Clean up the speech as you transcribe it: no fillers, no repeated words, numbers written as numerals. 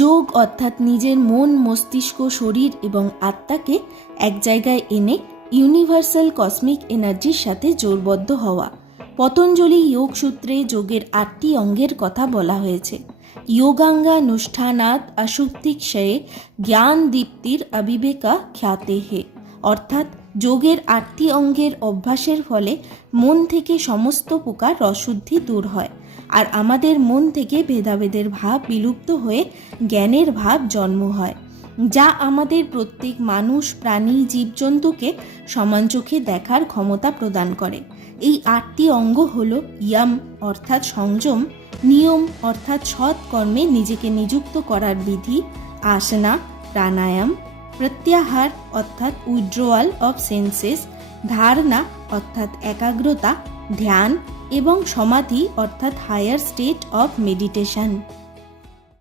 যোগ অর্থাৎ নিজের মন, মস্তিষ্ক, শরীর এবং আত্মাকে এক জায়গায় এনে ইউনিভার্সাল কসমিক এনার্জির সাথে জোরবদ্ধ হওয়া। পতঞ্জলি যোগ সূত্রে যোগের 8টি অঙ্গের কথা বলা হয়েছে। যোগাঙ্গানুষ্ঠানাৎ আসুক্তিক্ষয়ে জ্ঞান দীপ্তির অবিবেকা খ্যাতে হে, অর্থাৎ যোগের 8টি অঙ্গের অভ্যাসের ফলে মন থেকে সমস্ত প্রকার অশুদ্ধি দূর হয়, আর আমাদের মন থেকে ভেদাভেদের ভাব বিলুপ্ত হয়ে জ্ঞানের ভাব জন্ম হয়, যা আমাদের প্রত্যেক মানুষ, প্রাণী, জীবজন্তুকে সমান চোখে দেখার ক্ষমতা প্রদান করে। এই 8টি অঙ্গ হল ইয়াম অর্থাৎ সংযম, নিয়ম অর্থাৎ সৎ কর্মে নিজেকে নিযুক্ত করার বিধি, আসনা প্রাণায়াম, প্রত্যাহার অর্থাৎ উইথড্রোয়াল অফ সেন্সেস, ধারণা অর্থাৎ একাগ্রতা, ধ্যান এবং সমাধি অর্থাৎ হায়ার স্টেট অফ মেডিটেশন।